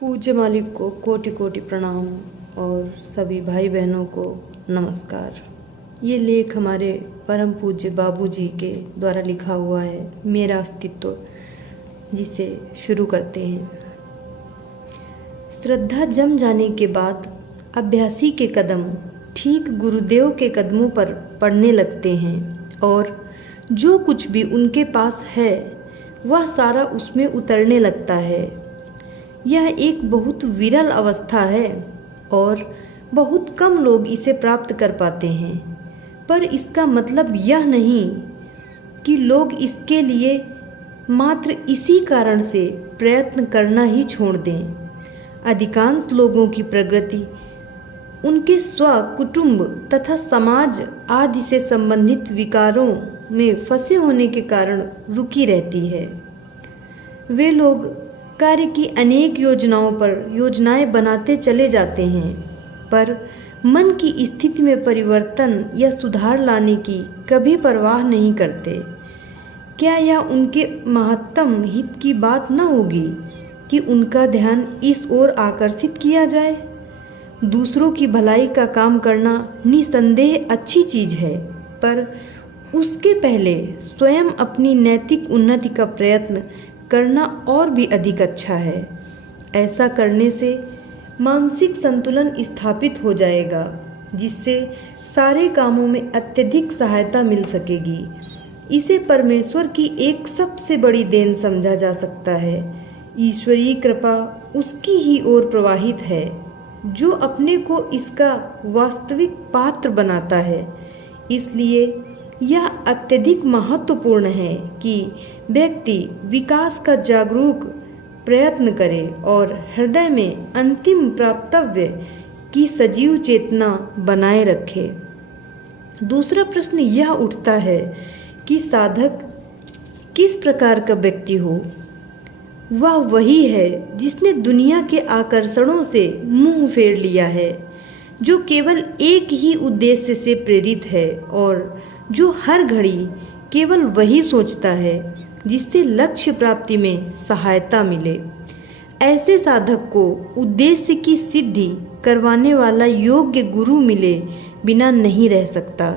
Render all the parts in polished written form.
पूज्य मालिक को कोटि कोटि प्रणाम और सभी भाई बहनों को नमस्कार। ये लेख हमारे परम पूज्य बाबूजी के द्वारा लिखा हुआ है, मेरा अस्तित्व, जिसे शुरू करते हैं। श्रद्धा जम जाने के बाद अभ्यासी के कदम ठीक गुरुदेव के कदमों पर पड़ने लगते हैं और जो कुछ भी उनके पास है वह सारा उसमें उतरने लगता है। यह एक बहुत विरल अवस्था है और बहुत कम लोग इसे प्राप्त कर पाते हैं, पर इसका मतलब यह नहीं कि लोग इसके लिए मात्र इसी कारण से प्रयत्न करना ही छोड़ दें। अधिकांश लोगों की प्रगति उनके स्व, कुटुंब तथा समाज आदि से संबंधित विकारों में फंसे होने के कारण रुकी रहती है। वे लोग कार्य की अनेक योजनाओं पर योजनाएं बनाते चले जाते हैं, पर मन की स्थिति में परिवर्तन या सुधार लाने की कभी परवाह नहीं करते। क्या यह उनके महत्तम हित की न होगी कि उनका ध्यान इस ओर आकर्षित किया जाए? दूसरों की भलाई का काम करना निसंदेह अच्छी चीज है, पर उसके पहले स्वयं अपनी नैतिक उन्नति का प्रयत्न करना और भी अधिक अच्छा है। ऐसा करने से मानसिक संतुलन स्थापित हो जाएगा, जिससे सारे कामों में अत्यधिक सहायता मिल सकेगी। इसे परमेश्वर की एक सबसे बड़ी देन समझा जा सकता है। ईश्वरीय कृपा उसकी ही ओर प्रवाहित है जो अपने को इसका वास्तविक पात्र बनाता है। इसलिए यह अत्यधिक महत्वपूर्ण है कि व्यक्ति विकास का जागरूक प्रयत्न करे और हृदय में अंतिम प्राप्तव्य की सजीव चेतना बनाए रखे। दूसरा प्रश्न यह उठता है कि साधक किस प्रकार का व्यक्ति हो? वह वही है जिसने दुनिया के आकर्षणों से मुंह फेर लिया है, जो केवल एक ही उद्देश्य से प्रेरित है और जो हर घड़ी केवल वही सोचता है जिससे लक्ष्य प्राप्ति में सहायता मिले। ऐसे साधक को उद्देश्य की सिद्धि करवाने वाला योग्य गुरु मिले बिना नहीं रह सकता।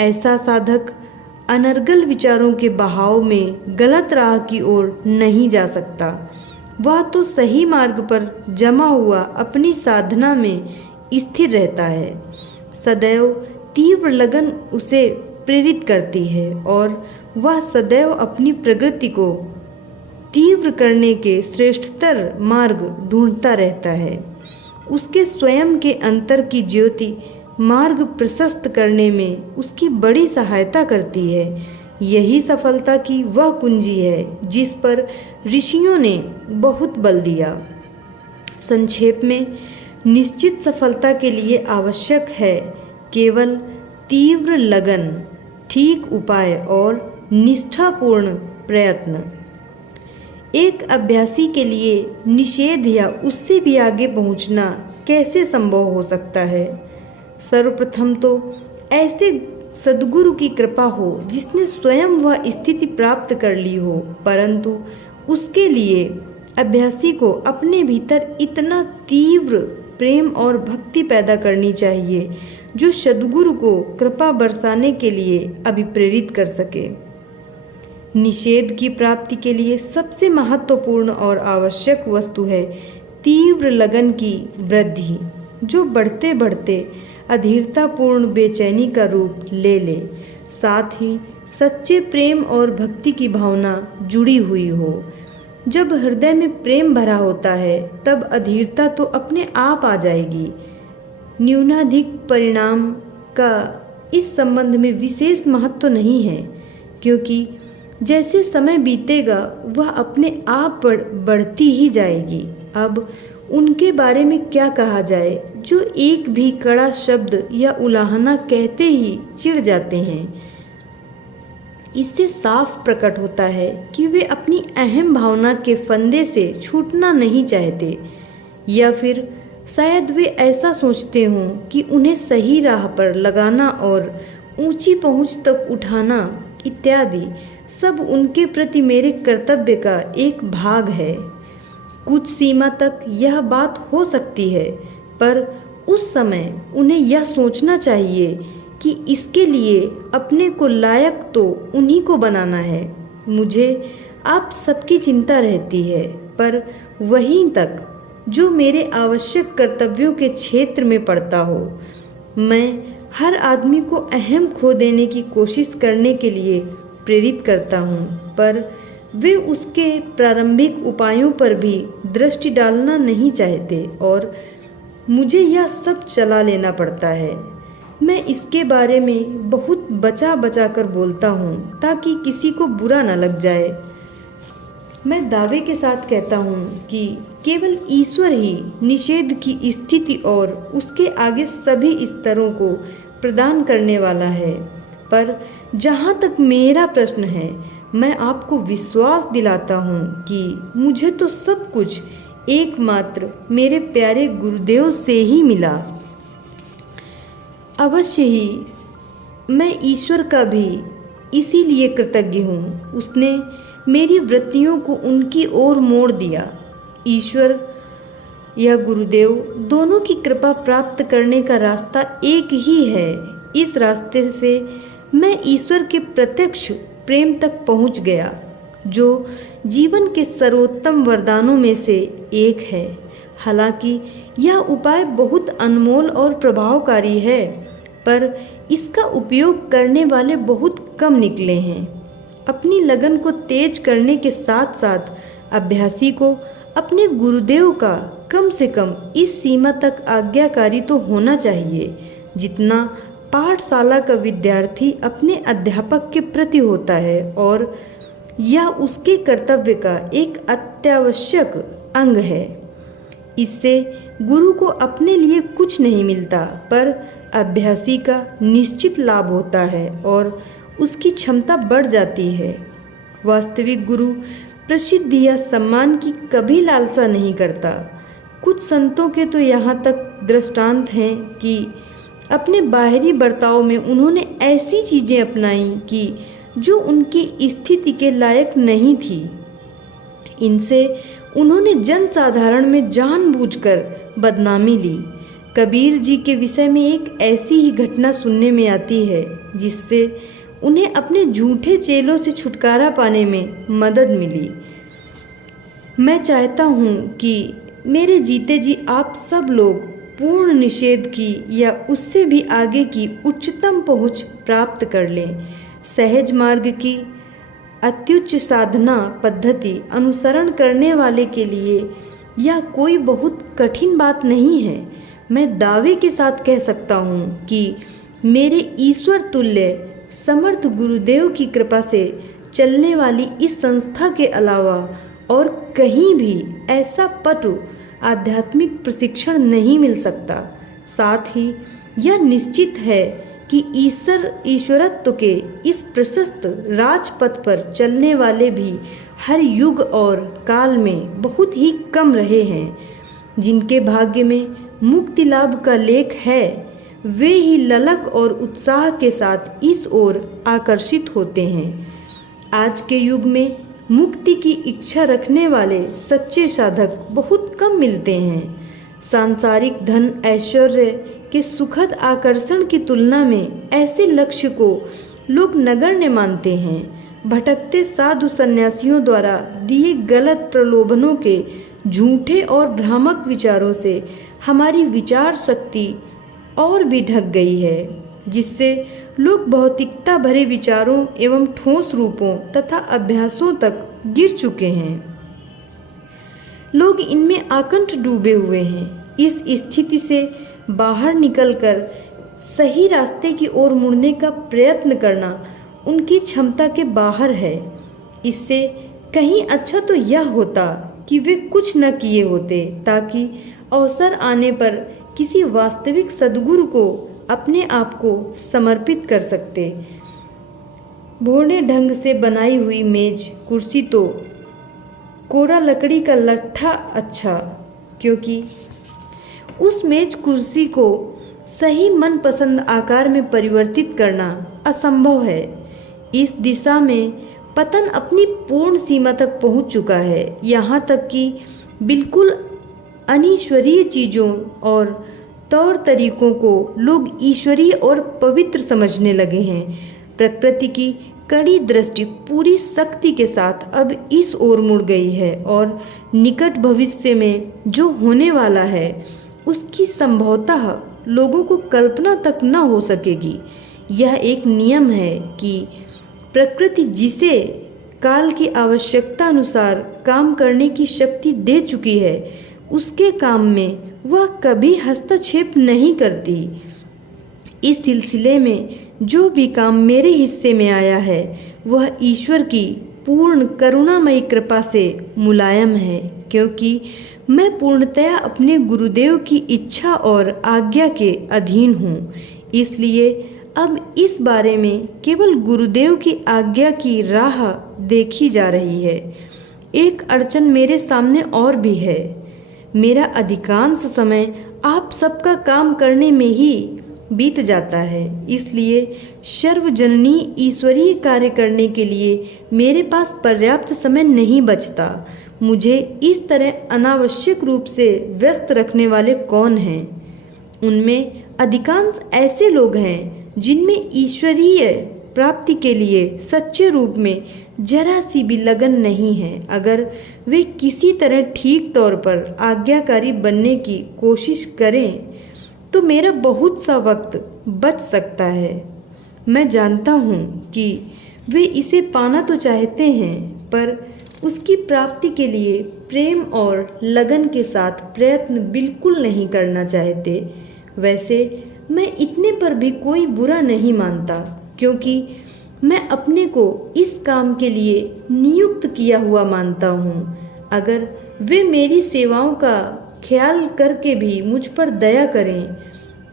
ऐसा साधक अनर्गल विचारों के बहाव में गलत राह की ओर नहीं जा सकता। वह तो सही मार्ग पर जमा हुआ अपनी साधना में स्थिर रहता है। सदैव तीव्र लगन उसे प्रेरित करती है और वह सदैव अपनी प्रगति को तीव्र करने के श्रेष्ठतर मार्ग ढूंढता रहता है। उसके स्वयं के अंतर की ज्योति मार्ग प्रशस्त करने में उसकी बड़ी सहायता करती है। यही सफलता की वह कुंजी है जिस पर ऋषियों ने बहुत बल दिया। संक्षेप में, निश्चित सफलता के लिए आवश्यक है केवल तीव्र लगन, ठीक उपाय और निष्ठापूर्ण प्रयत्न। एक अभ्यासी के लिए निषेध या उससे भी आगे पहुंचना कैसे संभव हो सकता है? सर्वप्रथम तो ऐसे सद्गुरु की कृपा हो जिसने स्वयं वह स्थिति प्राप्त कर ली हो, परंतु उसके लिए अभ्यासी को अपने भीतर इतना तीव्र प्रेम और भक्ति पैदा करनी चाहिए जो सद्गुरु को कृपा बरसाने के लिए अभिप्रेरित कर सके। निषेध की प्राप्ति के लिए सबसे महत्वपूर्ण और आवश्यक वस्तु है तीव्र लगन की वृद्धि, जो बढ़ते बढ़ते अधीरतापूर्ण बेचैनी का रूप ले ले। साथ ही सच्चे प्रेम और भक्ति की भावना जुड़ी हुई हो। जब हृदय में प्रेम भरा होता है तब अधीरता तो अपने आप आ जाएगी। न्यूनाधिक परिणाम का इस संबंध में विशेष महत्व नहीं है, क्योंकि जैसे समय बीतेगा वह अपने आप बढ़ती ही जाएगी। अब उनके बारे में क्या कहा जाए जो एक भी कड़ा शब्द या उलाहना कहते ही चिढ़ जाते हैं। इससे साफ प्रकट होता है कि वे अपनी अहम भावना के फंदे से छूटना नहीं चाहते, या फिर शायद वे ऐसा सोचते हों कि उन्हें सही राह पर लगाना और ऊंची पहुंच तक उठाना इत्यादि सब उनके प्रति मेरे कर्तव्य का एक भाग है। कुछ सीमा तक यह बात हो सकती है, पर उस समय उन्हें यह सोचना चाहिए कि इसके लिए अपने को लायक तो उन्हीं को बनाना है। मुझे आप सबकी चिंता रहती है, पर वहीं तक जो मेरे आवश्यक कर्तव्यों के क्षेत्र में पड़ता हो। मैं हर आदमी को अहम खो देने की कोशिश करने के लिए प्रेरित करता हूँ, पर वे उसके प्रारंभिक उपायों पर भी दृष्टि डालना नहीं चाहते और मुझे यह सब चला लेना पड़ता है। मैं इसके बारे में बहुत बचा बचा कर बोलता हूँ ताकि किसी को बुरा न लग जाए। मैं दावे के साथ कहता हूँ कि केवल ईश्वर ही निषेध की स्थिति और उसके आगे सभी स्तरों को प्रदान करने वाला है। पर जहाँ तक मेरा प्रश्न है, मैं आपको विश्वास दिलाता हूँ कि मुझे तो सब कुछ एकमात्र मेरे प्यारे गुरुदेव से ही मिला। अवश्य ही मैं ईश्वर का भी इसीलिए कृतज्ञ हूँ। उसने मेरी वृत्तियों को उनकी ओर मोड़ दिया। ईश्वर या गुरुदेव दोनों की कृपा प्राप्त करने का रास्ता एक ही है। इस रास्ते से मैं ईश्वर के प्रत्यक्ष प्रेम तक पहुँच गया, जो जीवन के सर्वोत्तम वरदानों में से एक है। हालांकि यह उपाय बहुत अनमोल और प्रभावकारी है, पर इसका उपयोग करने वाले बहुत कम निकले हैं। अपनी लगन को तेज करने के साथ साथ अभ्यासी को अपने गुरुदेव का कम से कम इस सीमा तक आज्ञाकारी तो होना चाहिए जितना पाठशाला का विद्यार्थी अपने अध्यापक के प्रति होता है, और यह उसके कर्तव्य का एक अत्यावश्यक अंग है। इससे गुरु को अपने लिए कुछ नहीं मिलता, पर अभ्यासी का निश्चित लाभ होता है और उसकी क्षमता बढ़ जाती है। वास्तविक गुरु प्रसिद्धि या सम्मान की कभी लालसा नहीं करता। कुछ संतों के तो यहाँ तक दृष्टांत हैं कि अपने बाहरी बर्ताव में उन्होंने ऐसी चीज़ें अपनाई कि जो उनकी स्थिति के लायक नहीं थी। इनसे उन्होंने जन साधारण में जानबूझकर बदनामी ली। कबीर जी के विषय में एक ऐसी ही घटना सुनने में आती है जिससे उन्हें अपने झूठे चेलों से छुटकारा पाने में मदद मिली। मैं चाहता हूँ कि मेरे जीते जी आप सब लोग पूर्ण निषेध की या उससे भी आगे की उच्चतम पहुँच प्राप्त कर लें। सहज मार्ग की अत्युच्च साधना पद्धति अनुसरण करने वाले के लिए यह कोई बहुत कठिन बात नहीं है। मैं दावे के साथ कह सकता हूँ कि मेरे ईश्वर तुल्य समर्थ गुरुदेव की कृपा से चलने वाली इस संस्था के अलावा और कहीं भी ऐसा पटु आध्यात्मिक प्रशिक्षण नहीं मिल सकता। साथ ही यह निश्चित है कि ईश्वरत्व के इस प्रशस्त राजपथ पर चलने वाले भी हर युग और काल में बहुत ही कम रहे हैं। जिनके भाग्य में मुक्ति लाभ का लेख है, वे ही ललक और उत्साह के साथ इस ओर आकर्षित होते हैं। आज के युग में मुक्ति की इच्छा रखने वाले सच्चे साधक बहुत कम मिलते हैं। सांसारिक धन ऐश्वर्य के सुखद आकर्षण की तुलना में ऐसे लक्ष्य को लोग नगण्य मानते हैं। भटकते साधु सन्यासियों द्वारा दिए गलत प्रलोभनों के झूठे और भ्रामक विचारों से हमारी विचार शक्ति और भी ढक गई है, जिससे लोग भौतिकता भरे विचारों एवं ठोस रूपों तथा अभ्यासों तक गिर चुके हैं। लोग इनमें आकंठ डूबे हुए हैं। इस स्थिति से बाहर निकलकर सही रास्ते की ओर मुड़ने का प्रयत्न करना उनकी क्षमता के बाहर है। इससे कहीं अच्छा तो यह होता कि वे कुछ न किए होते, ताकि अवसर आने पर किसी वास्तविक सद्गुरु को अपने आप को समर्पित कर सकते। भोले ढंग से बनाई हुई मेज कुर्सी तो कोरा लकड़ी का लट्ठा अच्छा, क्योंकि उस मेज कुर्सी को सही मनपसंद आकार में परिवर्तित करना असंभव है। इस दिशा में पतन अपनी पूर्ण सीमा तक पहुंच चुका है। यहाँ तक कि बिल्कुल अनीश्वरीय चीज़ों और तौर तरीकों को लोग ईश्वरीय और पवित्र समझने लगे हैं। प्रकृति की कड़ी दृष्टि पूरी शक्ति के साथ अब इस ओर मुड़ गई है और निकट भविष्य में जो होने वाला है उसकी संभवतः लोगों को कल्पना तक न हो सकेगी। यह एक नियम है कि प्रकृति जिसे काल की आवश्यकता अनुसार काम करने की शक्ति दे चुकी है, उसके काम में वह कभी हस्तक्षेप नहीं करती। इस सिलसिले में जो भी काम मेरे हिस्से में आया है वह ईश्वर की पूर्ण करुणामयी कृपा से मुलायम है, क्योंकि मैं पूर्णतया अपने गुरुदेव की इच्छा और आज्ञा के अधीन हूँ। इसलिए अब इस बारे में केवल गुरुदेव की आज्ञा की राह देखी जा रही है। एक अड़चन मेरे सामने और भी है। मेरा अधिकांश समय आप सबका काम करने में ही बीत जाता है, इसलिए सर्वजननी ईश्वरीय कार्य करने के लिए मेरे पास पर्याप्त समय नहीं बचता। मुझे इस तरह अनावश्यक रूप से व्यस्त रखने वाले कौन हैं? उनमें अधिकांश ऐसे लोग हैं जिनमें ईश्वरीय प्राप्ति के लिए सच्चे रूप में जरा सी भी लगन नहीं है। अगर वे किसी तरह ठीक तौर पर आज्ञाकारी बनने की कोशिश करें तो मेरा बहुत सा वक्त बच सकता है। मैं जानता हूँ कि वे इसे पाना तो चाहते हैं, पर उसकी प्राप्ति के लिए प्रेम और लगन के साथ प्रयत्न बिल्कुल नहीं करना चाहते। वैसे मैं इतने पर भी कोई बुरा नहीं मानता, क्योंकि मैं अपने को इस काम के लिए नियुक्त किया हुआ मानता हूँ। अगर वे मेरी सेवाओं का ख्याल करके भी मुझ पर दया करें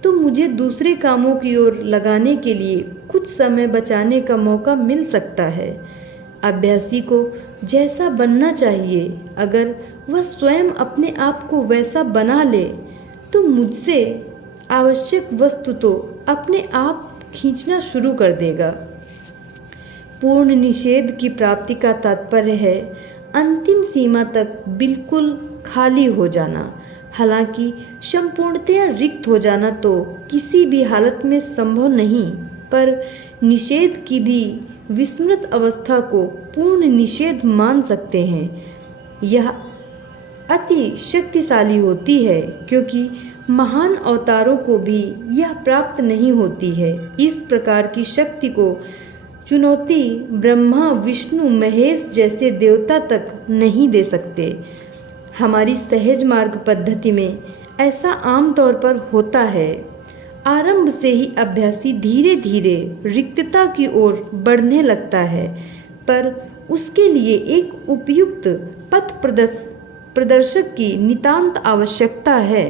तो मुझे दूसरे कामों की ओर लगाने के लिए कुछ समय बचाने का मौका मिल सकता है। अभ्यासी को जैसा बनना चाहिए, अगर वह स्वयं अपने आप को वैसा बना ले तो मुझसे आवश्यक वस्तु तो अपने आप खींचना शुरू कर देगा। पूर्ण निषेध की प्राप्ति का तात्पर्य है अंतिम सीमा तक बिल्कुल खाली हो जाना। हालांकि संपूर्णतया रिक्त हो जाना तो किसी भी हालत में संभव नहीं, पर निषेध की भी विस्मृत अवस्था को पूर्ण निषेध मान सकते हैं। यह अति शक्तिशाली होती है, क्योंकि महान अवतारों को भी यह प्राप्त नहीं होती है। इस प्रकार की शक्ति को चुनौती ब्रह्मा, विष्णु, महेश जैसे देवता तक नहीं दे सकते। हमारी सहज मार्ग पद्धति में ऐसा आमतौर पर होता है। आरंभ से ही अभ्यासी धीरे धीरे रिक्तता की ओर बढ़ने लगता है, पर उसके लिए एक उपयुक्त पथ प्रदर्शक की नितांत आवश्यकता है।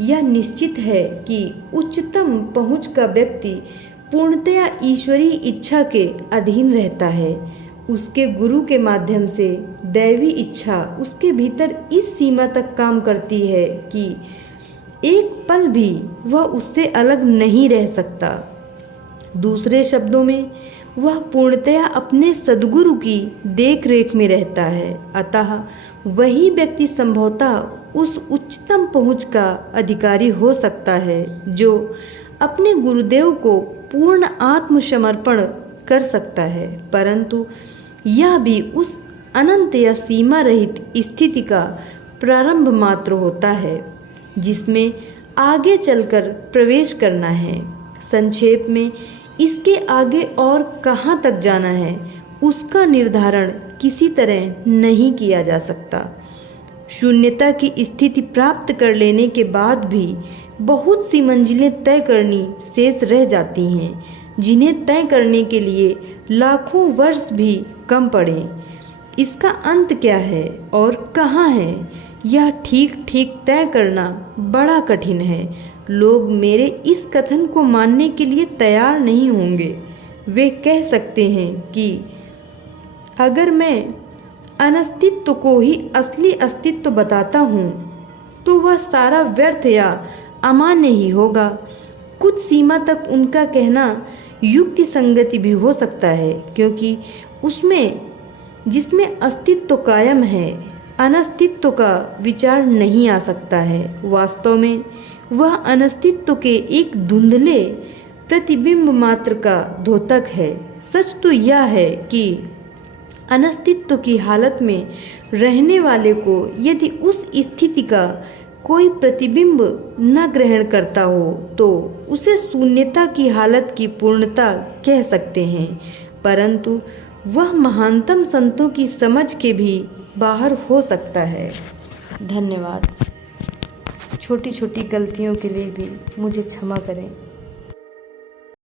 यह निश्चित है कि उच्चतम पहुँच का व्यक्ति पूर्णतया ईश्वरीय इच्छा के अधीन रहता है। उसके गुरु के माध्यम से दैवी इच्छा उसके भीतर इस सीमा तक काम करती है कि एक पल भी वह उससे अलग नहीं रह सकता। दूसरे शब्दों में, वह पूर्णतया अपने सद्गुरु की देखरेख में रहता है। अतः वही व्यक्ति संभवतः उस उच्चतम पहुँच का अधिकारी हो सकता है जो अपने गुरुदेव को पूर्ण आत्मसमर्पण कर सकता है। परंतु यह भी उस अनंत या सीमा रहित स्थिति का प्रारंभ मात्र होता है जिसमें आगे चलकर प्रवेश करना है। संक्षेप में, इसके आगे और कहाँ तक जाना है उसका निर्धारण किसी तरह नहीं किया जा सकता। शून्यता की स्थिति प्राप्त कर लेने के बाद भी बहुत सी मंजिलें तय करनी शेष रह जाती हैं, जिन्हें तय करने के लिए लाखों वर्ष भी कम पड़े। इसका अंत क्या है और कहाँ है, यह ठीक ठीक तय करना बड़ा कठिन है। लोग मेरे इस कथन को मानने के लिए तैयार नहीं होंगे। वे कह सकते हैं कि अगर मैं अनस्तित्व को ही असली अस्तित्व बताता हूँ तो वह सारा व्यर्थ या अमान्य ही होगा। कुछ सीमा तक उनका कहना युक्ति संगति भी हो सकता है, क्योंकि उसमें जिसमें अस्तित्व कायम है अनस्तित्व का विचार नहीं आ सकता है। वास्तव में वह अनस्तित्व के एक धुंधले प्रतिबिंब मात्र का द्योतक है। सच तो यह है कि अनस्तित्व की हालत में रहने वाले को यदि उस स्थिति का कोई प्रतिबिंब न ग्रहण करता हो तो उसे शून्यता की हालत की पूर्णता कह सकते हैं, परंतु वह महानतम संतों की समझ के भी बाहर हो सकता है। धन्यवाद। छोटी छोटी गलतियों के लिए भी मुझे क्षमा करें।